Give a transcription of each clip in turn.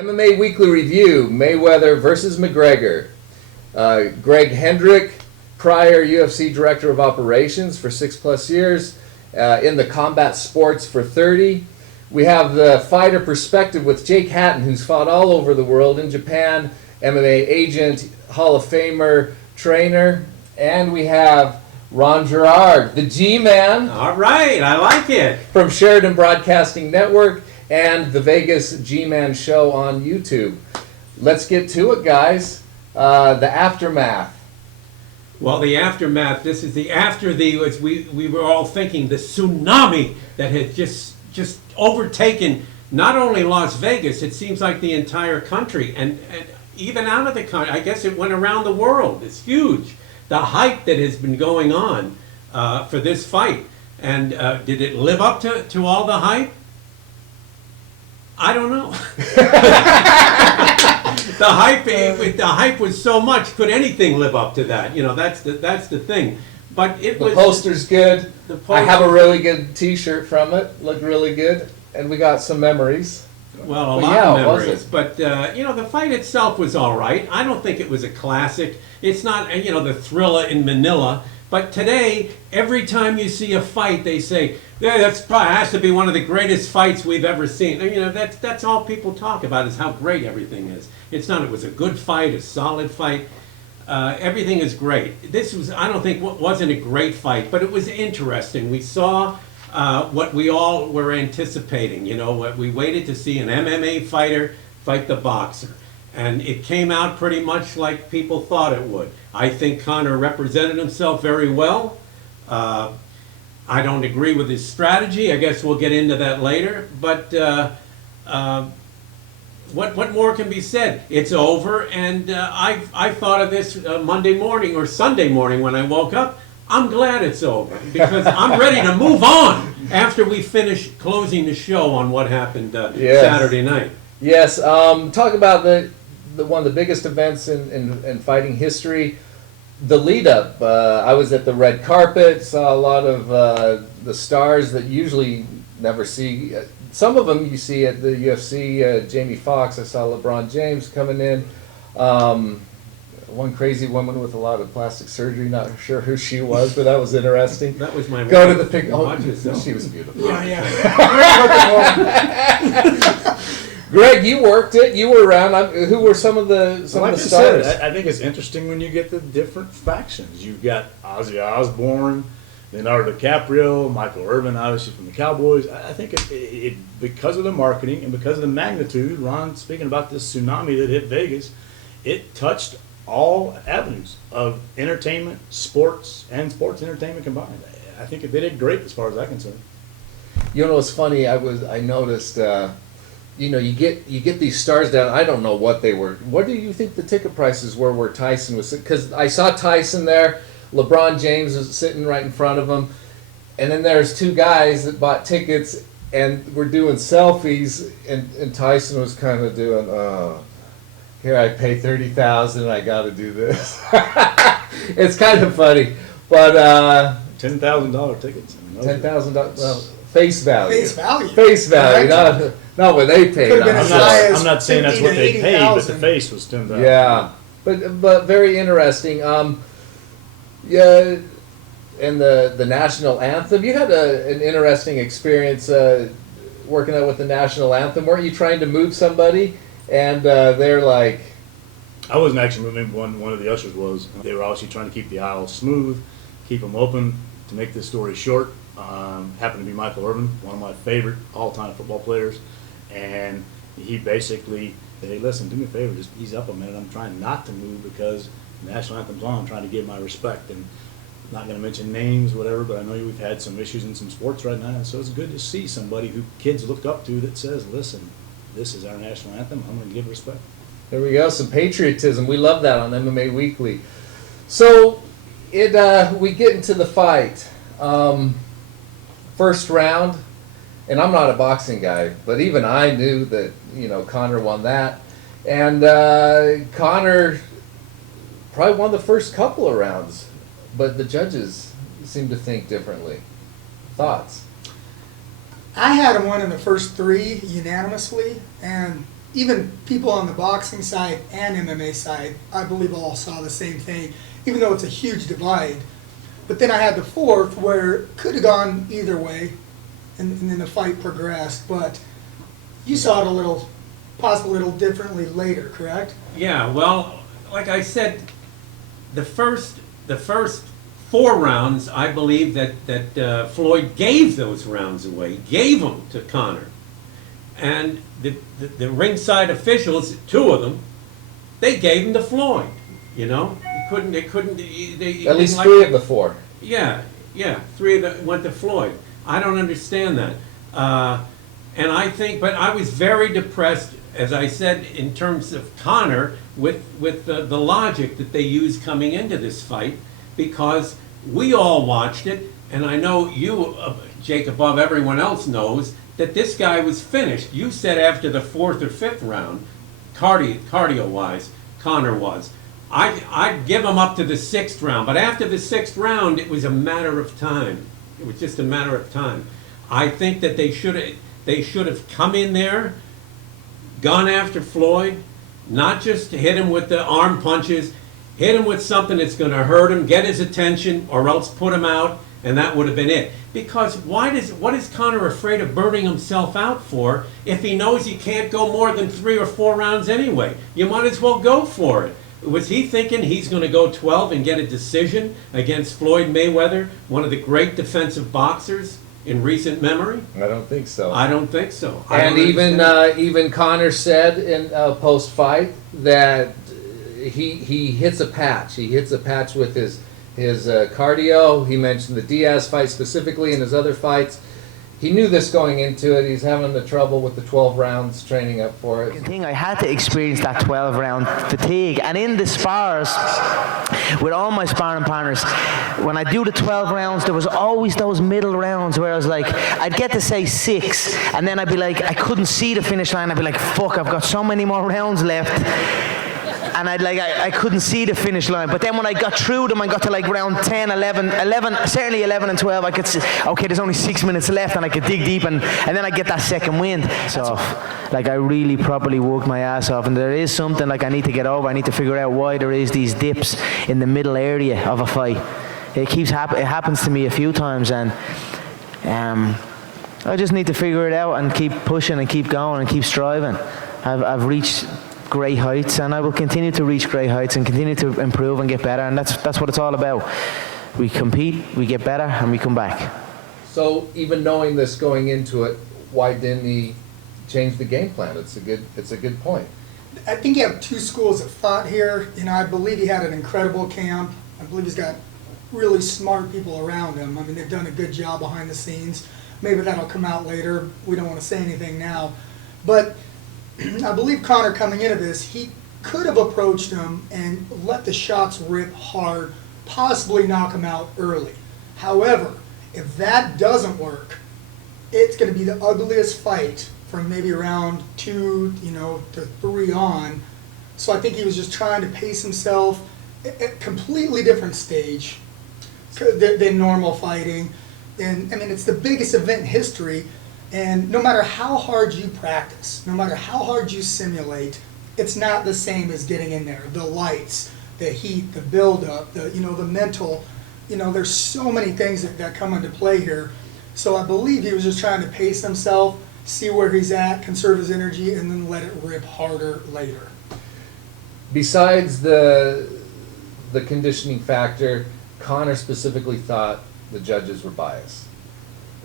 MMA Weekly Review, Mayweather versus McGregor. Greg Hendrick, prior UFC Director of Operations for 6+ years, in the combat sports for 30. We have the fighter perspective with Jake Hatton, who's fought all over the world, in Japan, MMA agent, Hall of Famer, trainer. And we have Ron Gerard, the G-Man. All right, I like it. From Sheridan Broadcasting Network and the Vegas G-Man Show on YouTube. Let's get to it, guys. The aftermath. Well, the aftermath, this is the after the, as we were all thinking, the tsunami that had just overtaken not only Las Vegas, it seems like the entire country, and even out of the country. I guess it went around the world. It's huge. The hype that has been going on for this fight. And did it live up to all the hype? I don't know. The hype was so much. Could anything live up to that? You know, that's the thing. But the poster's good. I have a really good T-shirt from it. Looked really good, and we got some memories. Well, a lot of memories. But you know, the fight itself was all right. I don't think it was a classic. It's not, you know, the Thriller in Manila. But today, every time you see a fight, they say, "Yeah, that's probably has to be one of the greatest fights we've ever seen." You know, that's all people talk about, is how great everything is. It's not. It was a good fight, a solid fight. Everything is great. This was, I don't think, wasn't a great fight, but it was interesting. We saw what we all were anticipating. You know, what we waited to see an MMA fighter fight the boxer. And it came out pretty much like people thought it would. I think Conor represented himself very well. I don't agree with his strategy. I guess we'll get into that later. But what more can be said? It's over, and I thought of this Monday morning or Sunday morning when I woke up. I'm glad it's over, because I'm ready to move on after we finish closing the show on what happened Saturday night. Yes, talk about the one of the biggest events in fighting history. The lead up, I was at the red carpet, saw a lot of the stars that usually never see. Some of them you see at the UFC. Jamie Foxx, I saw LeBron James coming in. One crazy woman with a lot of plastic surgery, not sure who she was, but that was interesting. That was my Go to the pic. Oh, she was beautiful. Greg, you worked it. You were around. Who were some of the stars? I think it's interesting when you get the different factions. You've got Ozzy Osbourne, Leonardo DiCaprio, Michael Irvin, obviously from the Cowboys. I think it because of the marketing and because of the magnitude. Ron, speaking about this tsunami that hit Vegas, it touched all avenues of entertainment, sports, and sports entertainment combined. I think they did great as far as I'm concerned. You know what's funny? I noticed. You know, you get these stars down. I don't know what they were. What do you think the ticket prices were where Tyson was? Because I saw Tyson there. LeBron James was sitting right in front of him. And then there's two guys that bought tickets and were doing selfies. And Tyson was kind of doing, here I pay $30,000. I got to do this. It's kind of funny. But $10,000 tickets. $10,000. Well, face value. Face value. Not what they paid. I'm not saying that's what they paid, but the face was $10,000. Yeah, but very interesting. Yeah, and the national anthem. You had an interesting experience working out with the national anthem. Weren't you trying to move somebody? And they're like, I wasn't actually moving. One of the ushers was. They were obviously trying to keep the aisles smooth, keep them open. To make this story short, happened to be Michael Irvin, one of my favorite all-time football players, and he basically said, "Hey, listen, do me a favor, just ease up a minute. I'm trying not to move because the national anthem's on. I'm trying to give my respect." And I'm not going to mention names, whatever, but I know we've had some issues in some sports right now, and so it's good to see somebody who kids look up to that says, "Listen, this is our national anthem. I'm going to give respect." There we go, some patriotism. We love that on MMA Weekly. So we get into the fight. First round, and I'm not a boxing guy, but even I knew that, you know, Conor won that. And Conor probably won the first couple of rounds, but the judges seem to think differently. Thoughts? I had him win in the first three unanimously, and even people on the boxing side and MMA side, I believe all saw the same thing, even though it's a huge divide. But then I had the fourth where it could have gone either way, and then the fight progressed. But you saw it possibly a little differently later, correct? Yeah, well, like I said, the first 4 rounds, I believe that Floyd gave those rounds away, gave them to Conor. And the ringside officials, 2 of them, they gave them to Floyd. You know, they couldn't. At least 3 of the 4. Yeah, 3 of them went to Floyd. I don't understand that. And I think, but I was very depressed, as I said, in terms of Conor, with the logic that they used coming into this fight, because we all watched it, and I know you, Jake, above everyone else, knows that this guy was finished. You said after the 4th or 5th round, cardio-wise, Conor was. I'd give him up to the 6th round, but after the 6th round, it was a matter of time. It was just a matter of time. I think that they should have come in there, gone after Floyd, not just hit him with the arm punches, hit him with something that's going to hurt him, get his attention, or else put him out, and that would have been it. Because what is Conor afraid of burning himself out for if he knows he can't go more than 3 or 4 rounds anyway? You might as well go for it. Was he thinking he's going to go 12 and get a decision against Floyd Mayweather, one of the great defensive boxers in recent memory? I don't think so. I don't think so. And even Conor said in post-fight that he hits a patch. He hits a patch with his cardio. He mentioned the Diaz fight specifically in his other fights. He knew this going into it. He's having the trouble with the 12 rounds, training up for it. I had to experience that 12-round fatigue. And in the spars, with all my sparring partners, when I do the 12 rounds, there was always those middle rounds where I was like, I'd get to say 6, and then I'd be like, I couldn't see the finish line. I'd be like, fuck, I've got so many more rounds left. And I couldn't see the finish line. But then when I got through them, I got to like round 10, 11, certainly 11 and 12, I could see, okay, there's only 6 minutes left, and I could dig deep, and then I get that second wind. So, like, I really properly worked my ass off. And there is something, like, I need to get over. I need to figure out why there is these dips in the middle area of a fight. It happens to me a few times, and I just need to figure it out and keep pushing and keep going and keep striving. I've reached great heights, and I will continue to reach great heights and continue to improve and get better, and that's what it's all about. We compete, we get better, and we come back. So even knowing this going into it, why didn't he change the game plan? It's a good point. I think you have 2 schools of thought here. You know, I believe he had an incredible camp. I believe he's got really smart people around him. I mean, they've done a good job behind the scenes. Maybe that'll come out later. We don't want to say anything now. But I believe Conor, coming into this, he could have approached him and let the shots rip hard, possibly knock him out early. However, if that doesn't work, it's going to be the ugliest fight from maybe round 2, to 3 on. So I think he was just trying to pace himself at a completely different stage than normal fighting. And I mean, it's the biggest event in history. And no matter how hard you practice, no matter how hard you simulate, it's not the same as getting in there. The lights, the heat, the build-up, the mental, there's so many things that come into play here. So I believe he was just trying to pace himself, see where he's at, conserve his energy, and then let it rip harder later. Besides the conditioning factor, Conor specifically thought the judges were biased.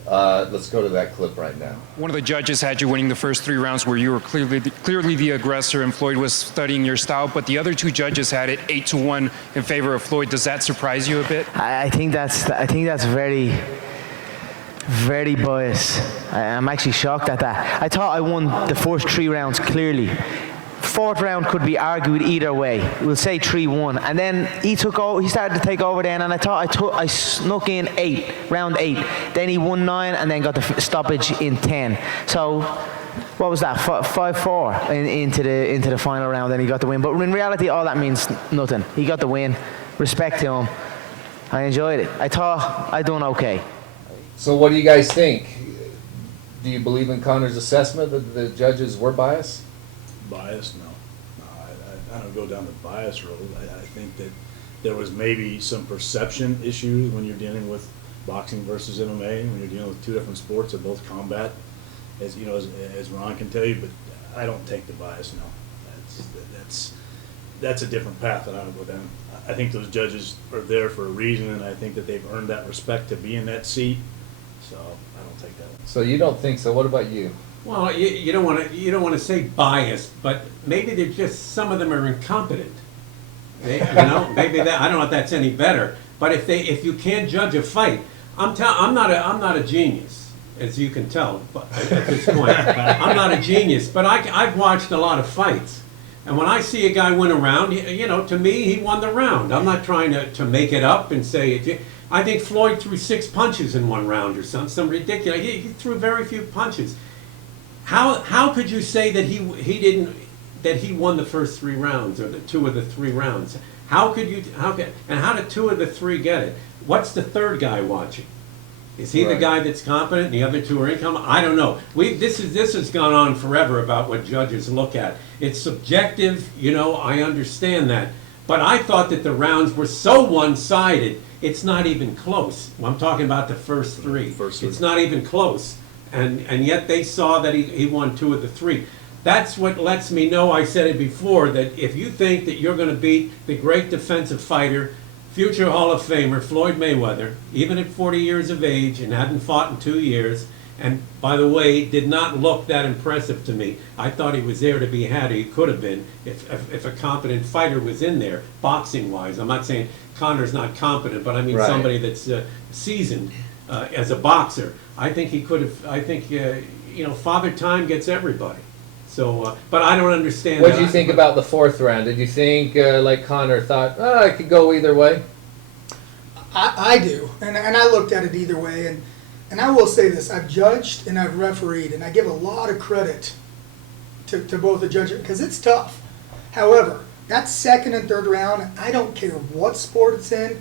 Let's go to that clip right now. One of the judges had you winning the first 3 rounds where you were clearly the aggressor and Floyd was studying your style, but the other 2 judges had it 8-1 in favor of Floyd. Does that surprise you a bit? I think that's very, very biased. I'm actually shocked at that. I thought I won the first 3 rounds clearly. 4th round could be argued either way. We'll say 3-1, and then he started to take over then, and I snuck in round 8. Then he won 9, and then got the stoppage in 10. So what was that? 5-4 into the final round, and he got the win. But in reality, all that means nothing. He got the win. Respect to him. I enjoyed it. I thought I done okay. So what do you guys think? Do you believe in Conor's assessment that the judges were biased? Bias? No. I don't go down the bias road. I think that there was maybe some perception issues when you're dealing with boxing versus MMA, when you're dealing with two different sports that both combat, as you know, as Ron can tell you. But I don't take the bias. No, that's a different path that I don't go down. I think those judges are there for a reason, and I think that they've earned that respect to be in that seat. So I don't take that. So you don't think so? What about you? Well, you don't want to say biased, but maybe they're just, some of them are incompetent. Maybe that, I don't know if that's any better. But if you can't judge a fight, I'm not a genius, as you can tell. But at this point, I'm not a genius. But I've watched a lot of fights, and when I see a guy win a round, to me he won the round. I'm not trying to make it up and say it. I think Floyd threw 6 punches in one round or something. Some ridiculous. He threw very few punches. How could you say that he won the first 3 rounds or the 2 of the 3 rounds? How did 2 of the 3 get it? What's the third guy watching? Is he the guy that's competent and the other 2 are incompetent? I don't know. This has gone on forever about what judges look at. It's subjective, I understand that. But I thought that the rounds were so one-sided, it's not even close. Well, I'm talking about the first 3. It's not even close. And yet they saw that he won 2 of the 3. That's what lets me know, I said it before, that if you think that you're going to beat the great defensive fighter, future Hall of Famer, Floyd Mayweather, even at 40 years of age and hadn't fought in 2 years, and by the way, did not look that impressive to me. I thought he was there to be had, he could have been, if a competent fighter was in there, boxing-wise. I'm not saying Conor's not competent, but I mean somebody that's seasoned as a boxer. I think he could have, Father Time gets everybody. So, but I don't understand. What did you think about the 4th round? Did you think, like Conor thought, it could go either way? I do, and I looked at it either way, and I will say this: I've judged and I've refereed, and I give a lot of credit to both the judges because it's tough. However, that 2nd and 3rd round, I don't care what sport it's in,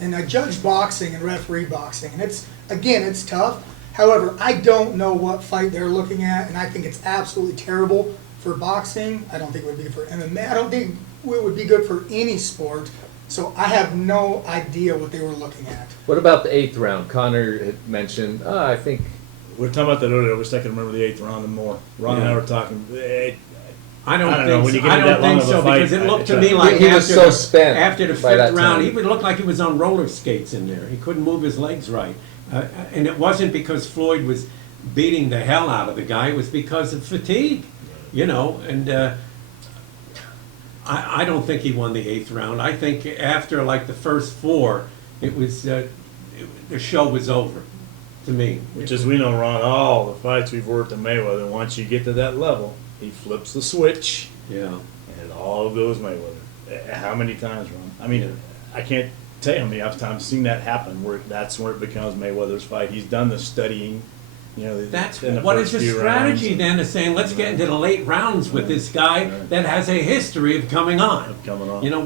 and I judge boxing and referee boxing, and it's tough. However, I don't know what fight they're looking at, and I think it's absolutely terrible for boxing. I don't think it would be for MMA. I don't think it would be good for any sport. So I have no idea what they were looking at. What about the 8th round? Conor had mentioned, I think... We were talking about that earlier. I wish I could remember the 8th round and more. Ron and I were talking... I don't think so because it looked to me like he was so spent after the 5th round, he would look like he was on roller skates in there. He couldn't move his legs right. And it wasn't because Floyd was beating the hell out of the guy. It was because of fatigue, and I don't think he won the 8th round. I think after like the first 4, it was the show was over to me. Which, as we know, Ron, all the fights we've worked in Mayweather, once you get to that level, he flips the switch. Yeah. And it all goes Mayweather. How many times, Ron? I mean, I can't tell you how many times I've seen that happen. That's where it becomes Mayweather's fight. He's done the studying. That's what is the strategy then of saying let's get into the late rounds with this guy that has a history of coming on.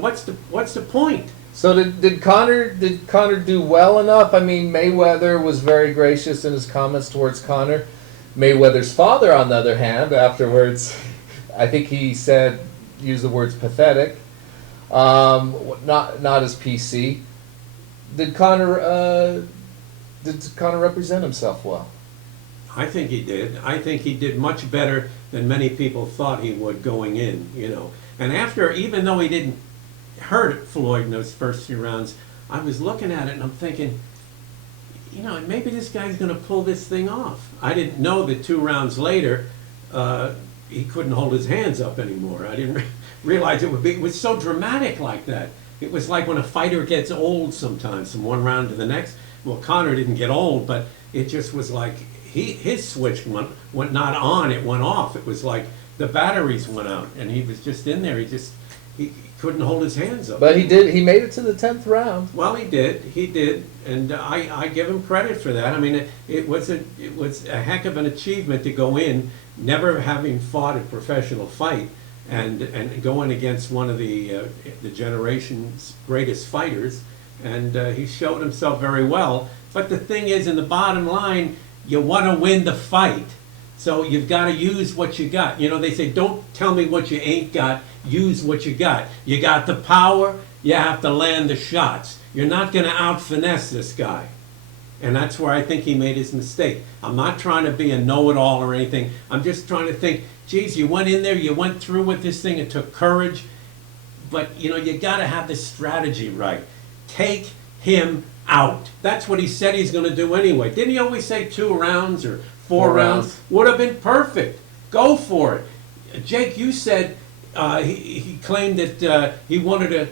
What's the point? So did Conor do well enough? I mean, Mayweather was very gracious in his comments towards Conor. Mayweather's father, on the other hand, afterwards, I think he used the words pathetic. Not as PC. Did Conor represent himself well? I think he did. I think he did much better than many people thought he would going in, And after, even though he didn't hurt Floyd in those first 3 rounds, I was looking at it and I'm thinking, maybe this guy's going to pull this thing off. I didn't know that 2 rounds later, he couldn't hold his hands up anymore. I didn't realize it was so dramatic like that. It was like when a fighter gets old sometimes from one round to the next. Well, Conor didn't get old, but it just was like his switch went not on, it went off. It was like the batteries went out, and he was just in there. He couldn't hold his hands up. But he did. He made it to the 10th round. Well, he did, and I give him credit for that. I mean, it was a heck of an achievement to go in, never having fought a professional fight, and going against one of the generation's greatest fighters, and he showed himself very well. But the thing is, in the bottom line, you want to win the fight. So you've got to use what you got. You know, they say, don't tell me what you ain't got, use what you got. You got the power, you have to land the shots. You're not going to out-finesse this guy. And that's where I think he made his mistake. I'm not trying to be a know-it-all or anything. I'm just trying to think, geez, you went in there, you went through with this thing, it took courage. But, you know, you got to have the strategy right. Take him out. That's what he said he's going to do anyway. Didn't he always say 2 rounds or 4 rounds? Would have been perfect. Go for it. Jake, you said he claimed that he wanted to,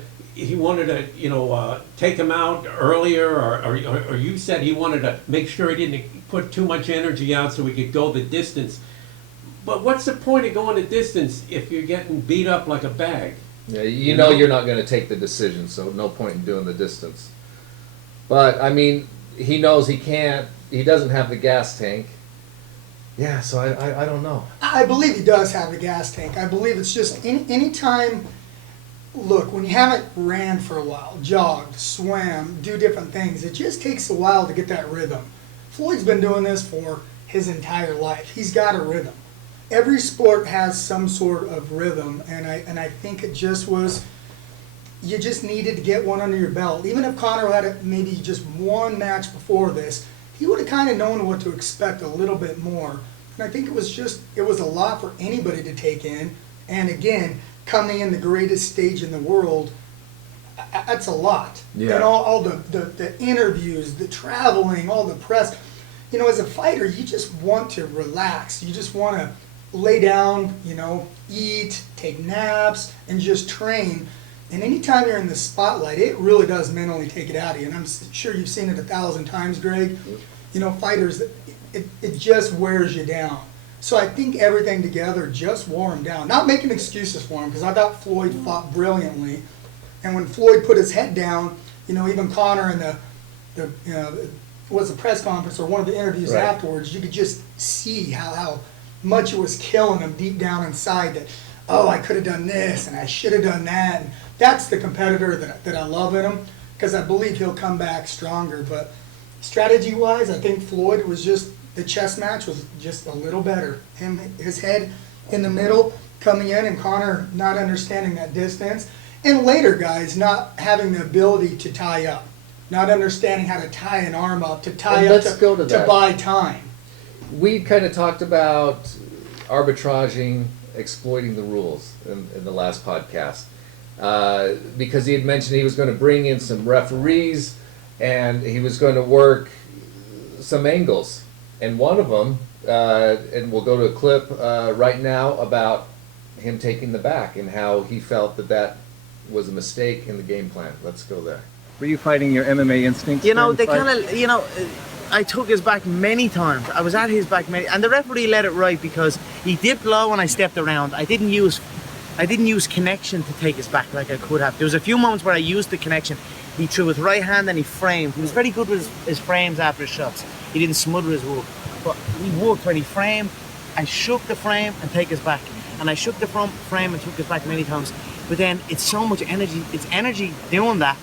you know, take him out earlier, or you said he wanted to make sure he didn't put too much energy out so he could go the distance. But what's the point of going the distance if you're getting beat up like a bag? Yeah, you know you're not going to take the decision, so no point in doing the distance. But, I mean, he knows he can't, he doesn't have the gas tank. Yeah, so I don't know. I believe he does have the gas tank. I believe it's just any time, look, when you haven't ran for a while, jogged, swam, do different things, it just takes a while to get that rhythm. Floyd's been doing this for his entire life. He's got a rhythm. Every sport has some sort of rhythm, and I think it just was, you just needed to get one under your belt. Even if Conor had maybe just one match before this, he would have kind of known what to expect a little bit more. And I think it was a lot for anybody to take in. And again, coming in the greatest stage in the world, that's a lot. Yeah. And all the interviews, the traveling, all the press. You know, as a fighter, you just want to relax. You just want to lay down, you know, eat, take naps, and just train. And anytime you're in the spotlight, it really does mentally take it out of you. And I'm sure you've seen it 1,000 times, Greg. You know, fighters, it just wears you down. So I think everything together just wore him down. Not making excuses for him, because I thought Floyd fought brilliantly. And when Floyd put his head down, you know, even Conor in the was a press conference or one of the interviews Right. afterwards, you could just see how much it was killing him deep down inside that, oh, I could have done this and I should have done that. And that's the competitor that I love in him, because I believe he'll come back stronger. But strategy-wise, I think Floyd was just, the chess match was just a little better. His head in the middle coming in, and Conor not understanding that distance. And later guys not having the ability to tie up. Not understanding how to tie an arm up, to tie And up let's go to to that. buy time. We kind of talked about arbitraging, exploiting the rules in the last podcast. Because he had mentioned he was going to bring in some referees and he was going to work some angles. And one of them, and we'll go to a clip right now about him taking the back and how he felt that was a mistake in the game plan. Let's go there. Were you fighting your MMA instincts? You know, during they the fight? kind of, you know, I took his back many times. I was at his back many, and the referee let it right because he dipped low and I stepped around. I didn't use connection to take his back like I could have. There was a few moments where I used the connection. He threw his right hand and he framed. He was very good with his frames after his shots. He didn't smother his work. But he worked when he framed. I shook the frame and take his back. And I shook the frame and took his back many times. But then it's so much energy. It's energy doing that.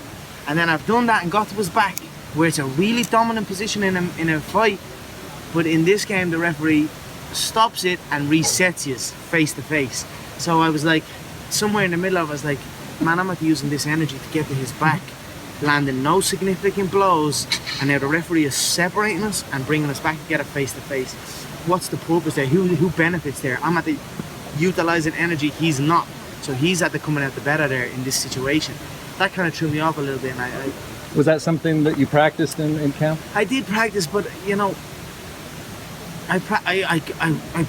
And then I've done that and got to his back, where it's a really dominant position in a fight. But in this game, the referee stops it and resets you face to face. So I was like, somewhere in the middle of it, I was like, man, I'm not using this energy to get to his back, landing no significant blows, and now the referee is separating us and bringing us back together face to face. What's the purpose there? Who benefits there? I'm at the utilizing energy, he's not. So he's at the coming out the better there in this situation. That kind of threw me off a little bit. And Was that something that you practiced in camp? I did practice, but you know, I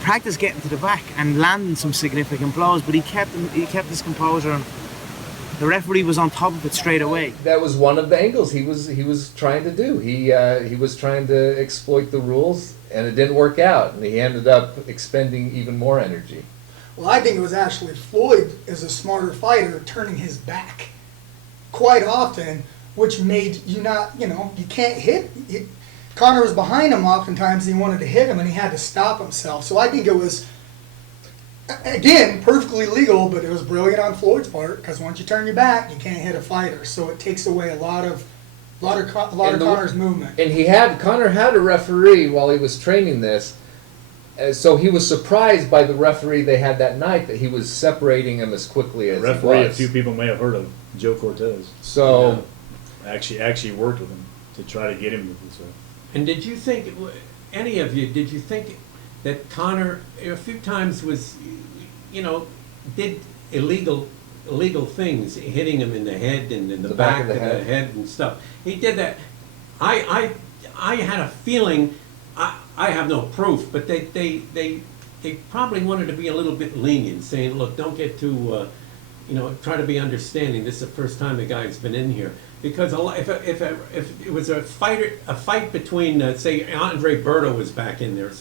practiced getting to the back and landing some significant blows, but he kept his composure, and the referee was on top of it straight away. That was one of the angles he was trying to do. He was trying to exploit the rules, and it didn't work out, and he ended up expending even more energy. Well, I think it was actually Floyd, as a smarter fighter, turning his back quite often, which made you not, you know, you can't hit. Conor was behind him oftentimes, and he wanted to hit him, and he had to stop himself. So I think it was, again, perfectly legal, but it was brilliant on Floyd's part, because once you turn your back, you can't hit a fighter. So it takes away a lot of Conor's movement. And Conor had a referee while he was training this, So he was surprised by the referee they had that night that he was separating him as quickly as The referee, he a was. few people may have heard of, Joe Cortez. So Actually worked with him to try to get him. So. And did you think, any of you, did you think that Conor a few times was, did illegal things, hitting him in the head and in the back of the head and stuff? He did that. I had a feeling, I have no proof, but they probably wanted to be a little bit lenient, saying, look, don't get too, try to be understanding. This is the first time the guy's been in here. Because if it was a fight between, say, Andre Berto was back in there,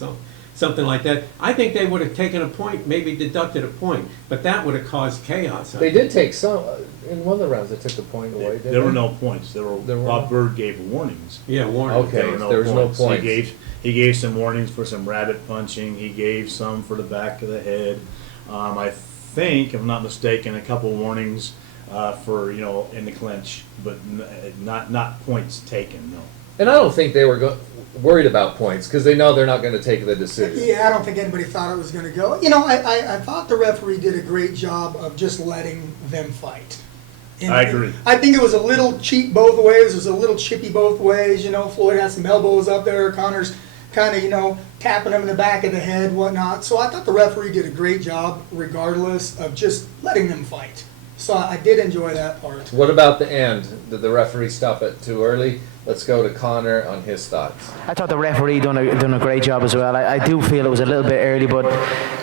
something like that, I think they would have taken a point, maybe deducted a point, but that would have caused chaos. they did take some in one of the rounds. They took the point away. Didn't There were they? no points. Bob Bird gave warnings. Yeah, warning. Okay. There was no points. He gave some warnings for some rabbit punching. He gave some for the back of the head. I think, if I'm not mistaken, a couple warnings for in the clinch, but not points taken. No. And I don't think they were worried about points because they know they're not going to take the decision. Yeah, I don't think anybody thought it was going to go. I thought the referee did a great job of just letting them fight. And I agree. I think it was a little cheap both ways. It was a little chippy both ways. Floyd had some elbows up there. Conor's kind of, tapping him in the back of the head, whatnot. So I thought the referee did a great job regardless of just letting them fight. So I did enjoy that part. What about the end? Did the referee stop it too early? Let's go to Conor on his thoughts. I thought the referee done a great job as well. I do feel it was a little bit early, but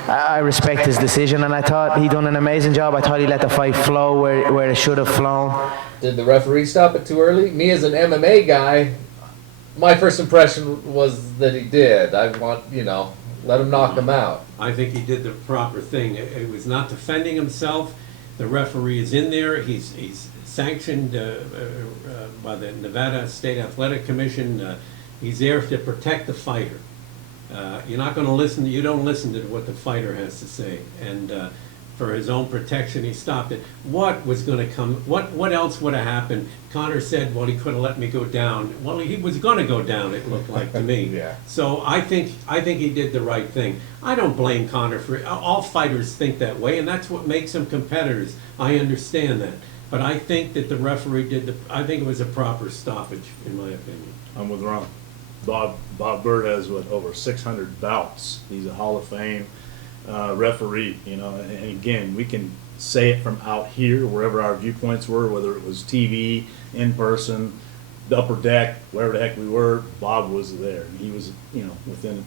I respect his decision, and I thought he done an amazing job. I thought he let the fight flow where it should have flown. Did the referee stop it too early? Me as an MMA guy, my first impression was that he did. I want, let him knock him out. I think he did the proper thing. It was not defending himself. The referee is in there. He's sanctioned by the Nevada State Athletic Commission. He's there to protect the fighter. You're not going to listen. You don't listen to what the fighter has to say. And for his own protection, he stopped it. What was going to come? What else would have happened? Conor said, "Well, he could have let me go down." Well, he was going to go down. It looked like to me. Yeah. So I think he did the right thing. I don't blame Conor for. All fighters think that way, and that's what makes them competitors. I understand that, but I think that the referee did I think it was a proper stoppage, in my opinion. I'm with Ron. Bob Bird has over 600 bouts. He's a Hall of Fame referee. And again, we can say it from out here, wherever our viewpoints were, whether it was TV, in person, the upper deck, wherever the heck we were. Bob was there, and he was within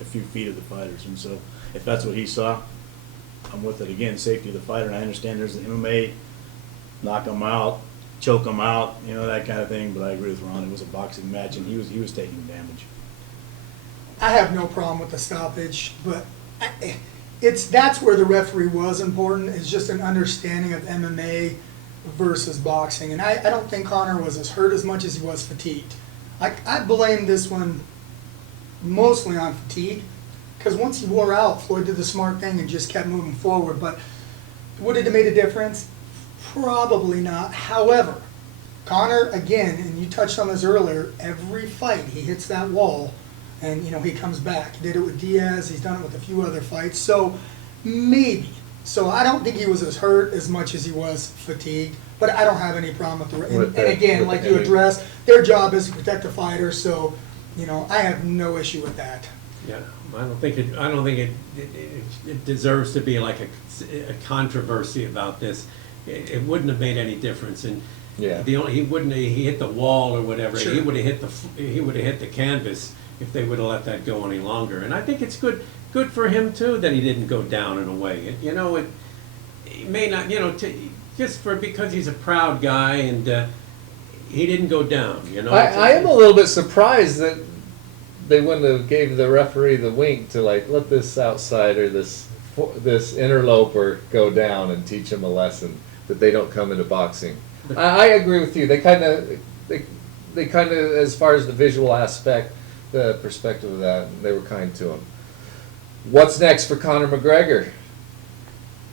a few feet of the fighters. And so, if that's what he saw, I'm with it again. Safety of the fighter. And I understand there's the MMA, knock him out, choke him out, that kind of thing. But I agree with Ron. It was a boxing match, and he was taking damage. I have no problem with the stoppage, but that's where the referee was important, is just an understanding of MMA versus boxing. And I don't think Conor was as hurt as much as he was fatigued. I blame this one mostly on fatigue, because once he wore out, Floyd did the smart thing and just kept moving forward. But would it have made a difference? Probably not. However, Conor, again, and you touched on this earlier, every fight he hits that wall, and he comes back. He did it with Diaz. He's done it with a few other fights. So maybe. So I don't think he was as hurt as much as he was fatigued. But I don't have any problem with and again, like you addressed, their job is to protect the fighter. So I have no issue with that. Yeah, I don't think it deserves to be like a controversy about this. It wouldn't have made any difference, and Yeah. He hit the wall or whatever. Sure. He would have hit the canvas if they would have let that go any longer. And I think it's good for him too that he didn't go down in a way. It may not, because he's a proud guy and he didn't go down. I am a little bit surprised that they wouldn't have gave the referee the wink to let this outsider, this interloper go down and teach him a lesson that they don't come into boxing. I agree with you. They kind of, as far as the visual aspect, the perspective of that, they were kind to him. What's next for Conor McGregor?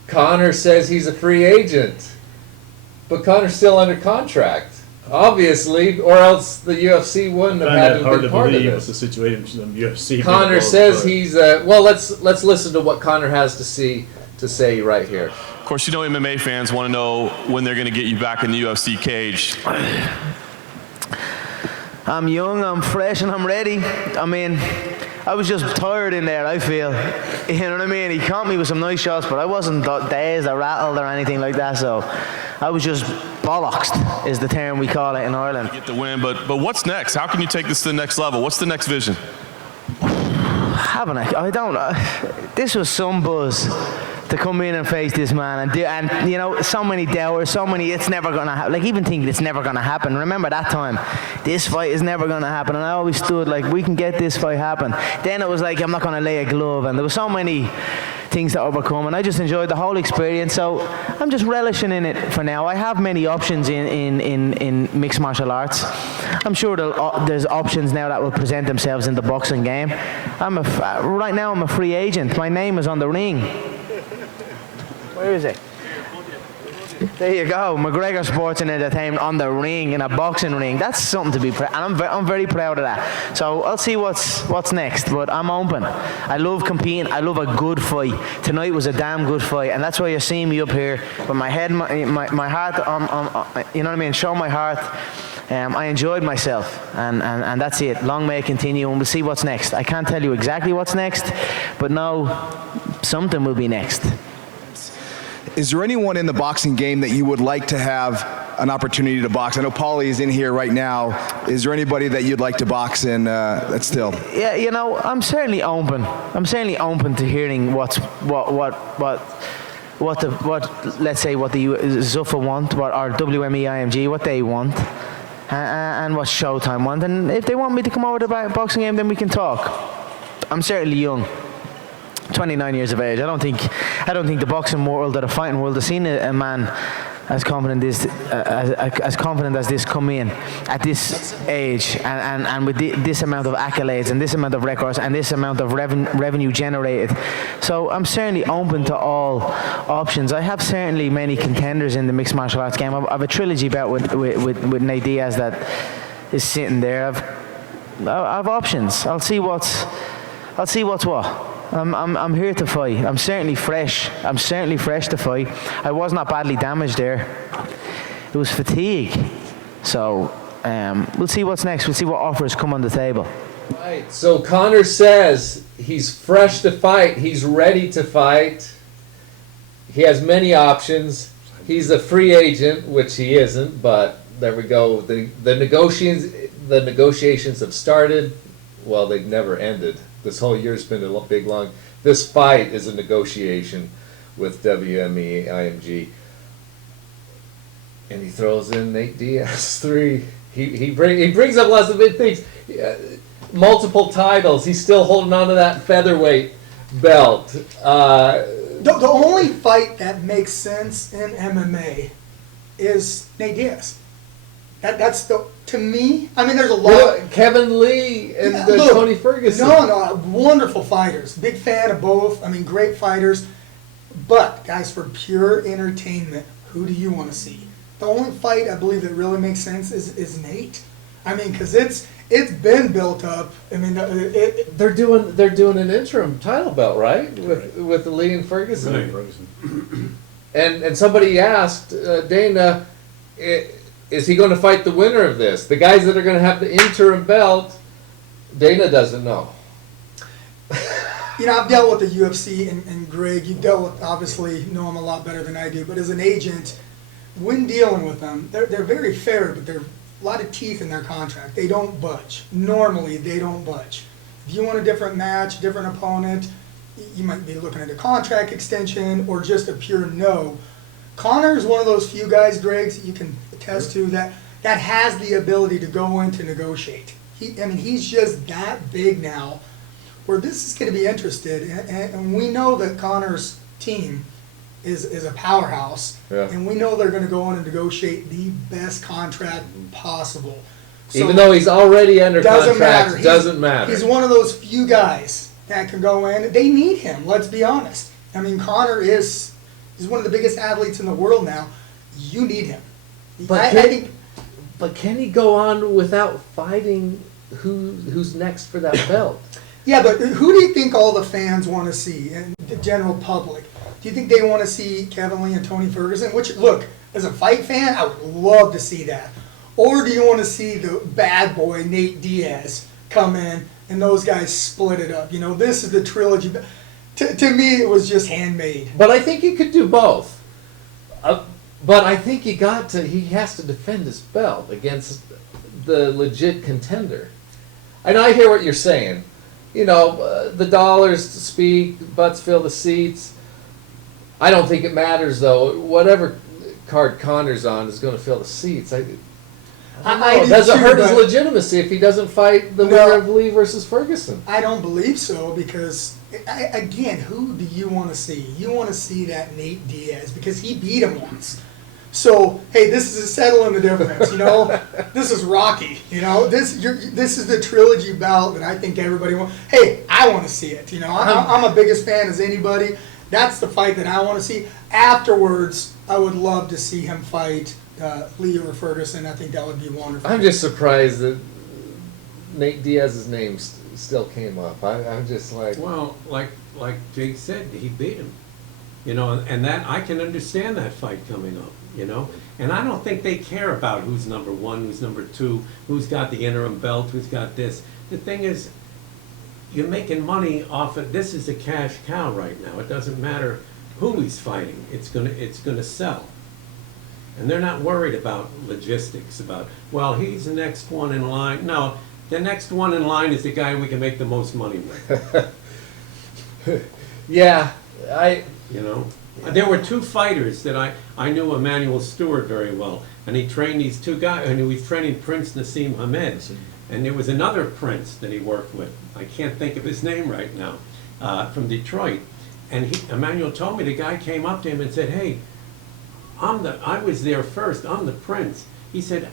Conor says he's a free agent, but Conor's still under contract. Obviously, or else the UFC wouldn't have had to hard be to part of believe this. with the situation from the UFC. Conor says he's well. Let's listen to what Conor has to say right here. Of course, you know MMA fans want to know when they're going to get you back in the UFC cage. I'm young, I'm fresh, and I'm ready. I mean, I was just tired in there, I feel. You know what I mean? He caught me with some nice shots, but I wasn't dazed or rattled or anything like that, so I was just bollocksed, is the term we call it in Ireland. Get the win, but what's next? How can you take this to the next level? What's the next vision? Haven't I? I don't. This was some buzz to come in and face this man and you know, so many doubters, so many, it's never gonna happen. Like, even thinking it's never gonna happen. Remember that time, this fight is never gonna happen, and I always stood like, we can get this fight happen. Then it was like, I'm not gonna lay a glove, and there were so many things to overcome, and I just enjoyed the whole experience. So I'm just relishing in it for now. I have many options in mixed martial arts. I'm sure there's options now that will present themselves in the boxing game. Right now I'm a free agent. My name is on the ring. Where is it? There you go, McGregor Sports and Entertainment on the ring, in a boxing ring. That's something to be proud, and I'm very proud of that. So I'll see what's next, but I'm open. I love competing. I love a good fight. Tonight was a damn good fight, and that's why you're seeing me up here with my head, my heart. You know what I mean? Show my heart. I enjoyed myself, and that's it. Long may it continue, and we'll see what's next. I can't tell you exactly what's next, but no, something will be next. Is there anyone in the boxing game that you would like to have an opportunity to box? I know Paulie is in here right now. Is there anybody that you'd like to box in that's still? Yeah, you know, I'm certainly open. I'm certainly open to hearing let's say what the Zuffa want, or WME what they want, and what Showtime want. And if they want me to come over to the boxing game, then we can talk. I'm certainly young. 29 years of age. I don't think the boxing world or the fighting world has seen a man as confident as this come in at this age, and with this amount of accolades and this amount of records and this amount of revenue generated. So I'm certainly open to all options. I have certainly many contenders in the mixed martial arts game. I have a trilogy bout with Nate Diaz that is sitting there. I have options. I'll see what's what. I'm here to fight. I'm certainly fresh. I'm certainly fresh to fight. I was not badly damaged there. It was fatigue. So we'll see what's next. We'll see what offers come on the table. Right. So Conor says he's fresh to fight. He's ready to fight. He has many options. He's a free agent, which he isn't. But there we go. The negotiations have started. Well, they've never ended. This whole year's been a big long. This fight is a negotiation with WME IMG, and he throws in Nate Diaz 3. He brings up lots of big things. Multiple titles. He's still holding on to that featherweight belt. The only fight that makes sense in MMA is Nate Diaz. That's to me. I mean, there's a lot. Well, Kevin Lee and Tony Ferguson. No, wonderful fighters. Big fan of both. I mean, great fighters. But guys, for pure entertainment, who do you want to see? The only fight I believe that really makes sense is Nate. I mean, because it's been built up. I mean, they're doing an interim title belt, right? With Lee and Ferguson. Right. And somebody asked Dana, is he going to fight the winner of this? The guys that are going to have the interim belt, Dana doesn't know. You know, I've dealt with the UFC, and Greg, you dealt with, obviously, know him a lot better than I do, but as an agent, when dealing with them, they're very fair, but there's a lot of teeth in their contract. They don't budge. Normally, they don't budge. If you want a different match, different opponent, you might be looking at a contract extension or just a pure no. Conor is one of those few guys, Greg, that you can attest to that has the ability to go in to negotiate. He's just that big now, where this is going to be interested, and we know that Conor's team is a powerhouse, and we know they're going to go in and negotiate the best contract possible. So even though he's already under contract, doesn't matter. He's one of those few guys that can go in. They need him, let's be honest. I mean, Conor is one of the biggest athletes in the world now. You need him. But But can he go on without fighting who's next for that belt? Yeah, but who do you think all the fans want to see, and the general public? Do you think they want to see Kevin Lee and Tony Ferguson? Which, look, as a fight fan, I would love to see that. Or do you want to see the bad boy, Nate Diaz, come in and those guys split it up? You know, this is the trilogy. To me, it was just handmade. But I think you could do both. But I think he has to defend his belt against the legit contender. And I hear what you're saying. You know, the dollars to speak, butts fill the seats. I don't think it matters, though. Whatever card Conor's on is going to fill the seats. Does it hurt his legitimacy if he doesn't fight the winner of Lee versus Ferguson? I don't believe so, because, again, who do you want to see? You want to see that Nate Diaz, because he beat him once. So, hey, this is a settling the difference, you know? This is Rocky, you know? This is the trilogy bout that I think everybody wants. Hey, I want to see it, you know? I'm a biggest fan as anybody. That's the fight that I want to see. Afterwards, I would love to see him fight Lee or Ferguson. I think that would be wonderful. I'm just surprised that Nate Diaz's name still came up. I'm just like... Well, like Jake said, he beat him. You know, and that I can understand that fight coming up, you know. And I don't think they care about who's number one, who's number two, who's got the interim belt, who's got this. The thing is, you're making money off of this. Is a cash cow right now. It doesn't matter who he's fighting. It's gonna sell. And they're not worried about logistics, about, well, he's the next one in line. No, the next one in line is the guy we can make the most money with. Yeah, You know, there were two fighters that I knew Emmanuel Stewart very well, and he trained these two guys, and he was training Prince Nassim Hamed, and there was another Prince that he worked with. I can't think of his name right now, from Detroit, and Emmanuel told me the guy came up to him and said, "Hey, I was there first. I'm the Prince." He said,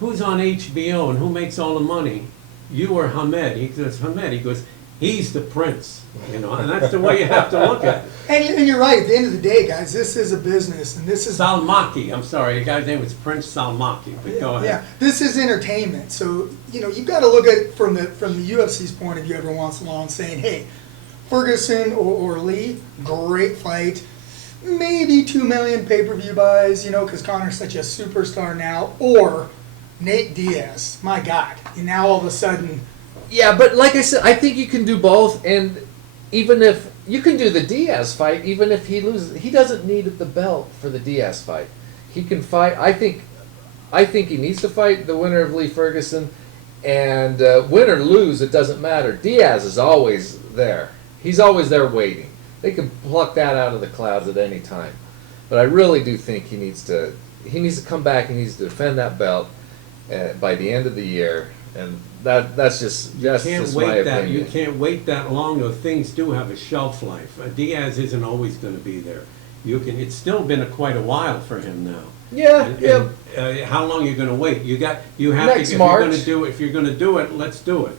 "Who's on HBO and who makes all the money? You or Hamed?" He goes, "Hamed." He goes, "He's the Prince." You know, and that's the way you have to look at it. And you're right. At the end of the day, guys, this is a business, and this is Salmaki. I'm sorry, the guy's name was Prince Salmaki. But go ahead. Yeah, this is entertainment. So you've got to look at it from the UFC's point of view every once in a while and saying, hey, Ferguson or Lee, great fight. Maybe 2 million pay-per-view buys, because Conor's such a superstar now. Or Nate Diaz, my God, and now all of a sudden. Yeah, but like I said, I think you can do both, and even if you can do the Diaz fight, even if he loses, he doesn't need the belt for the Diaz fight. He can fight. I think he needs to fight the winner of Lee Ferguson, and win or lose, it doesn't matter. Diaz is always there. He's always there waiting. They can pluck that out of the clouds at any time. But I really do think he needs to come back. He needs to defend that belt by the end of the year, and that's just my opinion. You can't wait that long, though. Things do have a shelf life. Diaz isn't always going to be there. It's still been quite a while for him now. Yeah, how long are you going to wait? You have Next to. March. If you're going to do it, let's do it.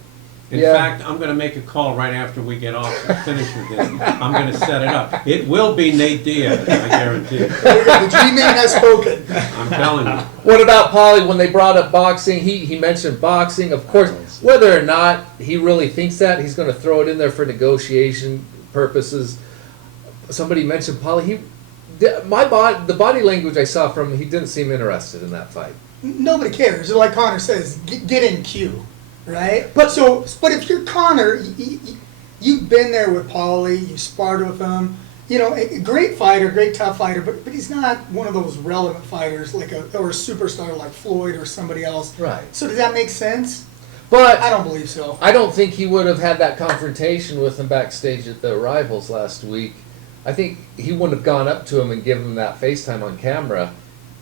In fact, I'm going to make a call right after we get off and finish with this. I'm going to set it up. It will be Nate Diaz, I guarantee it. The G-Man has spoken. I'm telling you. What about Paulie? When they brought up boxing, he mentioned boxing. Of course, whether or not he really thinks that, he's going to throw it in there for negotiation purposes. Somebody mentioned Paulie. The body language I saw from him, he didn't seem interested in that fight. Nobody cares. Like Conor says, get in queue. Right? But if you're Conor, you've been there with Paulie, you sparred with him, a great fighter, great tough fighter, but he's not one of those relevant fighters or a superstar like Floyd or somebody else. Right. So does that make sense? But I don't believe so. I don't think he would have had that confrontation with him backstage at the Rivals last week. I think he wouldn't have gone up to him and given him that FaceTime on camera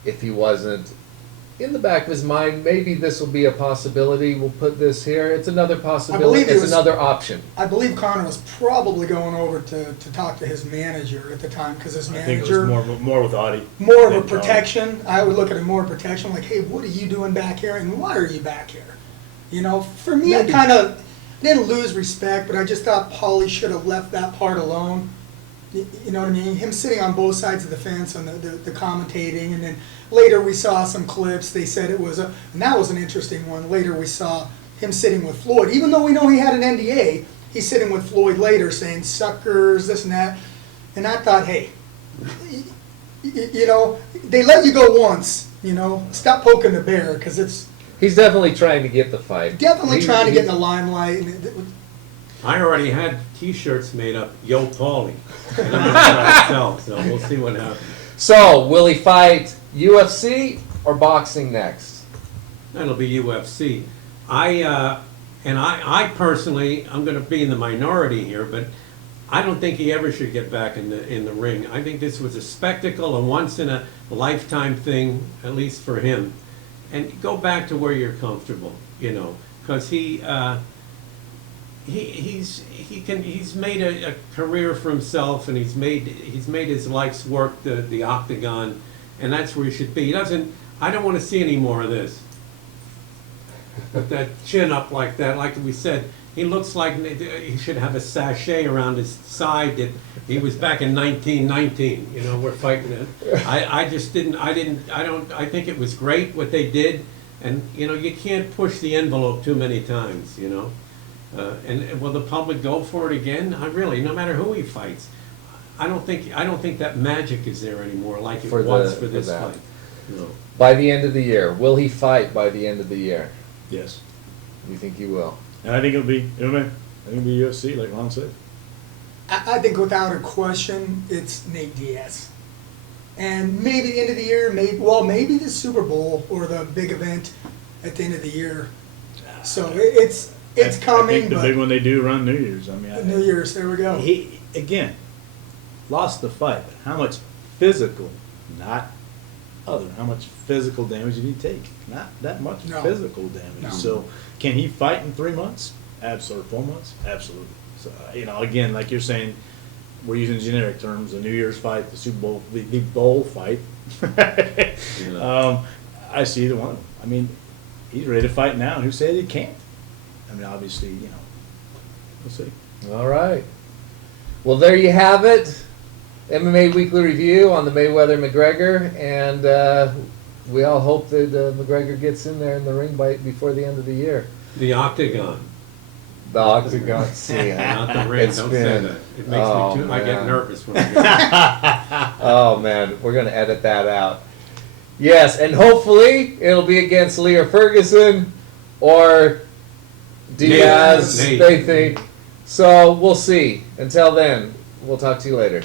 if he wasn't in the back of his mind, maybe this will be a possibility. We'll put this here. It's another possibility. It's another option. I believe Conor was probably going over to talk to his manager at the time, because his manager. I think it was more with Audie. More of a protection. I would look at it more protection, like, hey, what are you doing back here, and why are you back here? For me, I didn't lose respect, but I just thought Paulie should have left that part alone. You know what I mean? Him sitting on both sides of the fence on the commentating, and then later we saw some clips. They said it was and that was an interesting one. Later we saw him sitting with Floyd, even though we know he had an NDA. He's sitting with Floyd later, saying suckers, this and that. And I thought, hey, you know, they let you go once. You know, stop poking the bear, because it's He's definitely trying to get the fight. definitely trying to get in the limelight. And I already had T-shirts made up, Yo Paulie, and I'm gonna try to sell, so we'll see what happens. So, will he fight UFC or boxing next? That'll be UFC. I personally, I'm going to be in the minority here, but I don't think he ever should get back in the ring. I think this was a spectacle, a once in a lifetime thing, at least for him. And go back to where you're comfortable, you know, because he's made a career for himself, and he's made his life's work the octagon, and that's where he should be. I don't want to see any more of this. With that chin up like that, like we said, he looks like he should have a sachet around his side that he was back in 1919. You know, we're fighting it. I think it was great what they did, and you know, you can't push the envelope too many times. You know, and will the public go for it again? No matter who he fights, I don't think that magic is there anymore like it was for this fight. No. By the end of the year, will he fight by the end of the year? Yes. You think he will? And I think it'll be MMA. I think it'll be UFC, like Ron said. I think without a question, it's Nate Diaz. And maybe the end of the year, maybe the Super Bowl or the big event at the end of the year. So it's coming. I think the big one they do around New Year's. I mean, New Year's, there we go. He again lost the fight, but how much physical, not other, how much physical damage did he take? Not that much physical damage. No. So can he fight in 3 months? Absolutely. 4 months? Absolutely. So you know, again, like you're saying, we're using generic terms: the New Year's fight, the Super Bowl, the bowl fight. I see either one of them. I mean, he's ready to fight now, and who said he can't? I mean, obviously, you know, we'll see. All right. Well, there you have it. MMA Weekly Review on the Mayweather-McGregor, and we all hope that McGregor gets in there in the ring before the end of the year. The octagon. The octagon. See, not the ring. Don't say that. It makes me too. I get nervous when I hear that. Oh man, we're gonna edit that out. Yes, and hopefully it'll be against Lee or Ferguson or Diaz. They think. So we'll see. Until then, we'll talk to you later.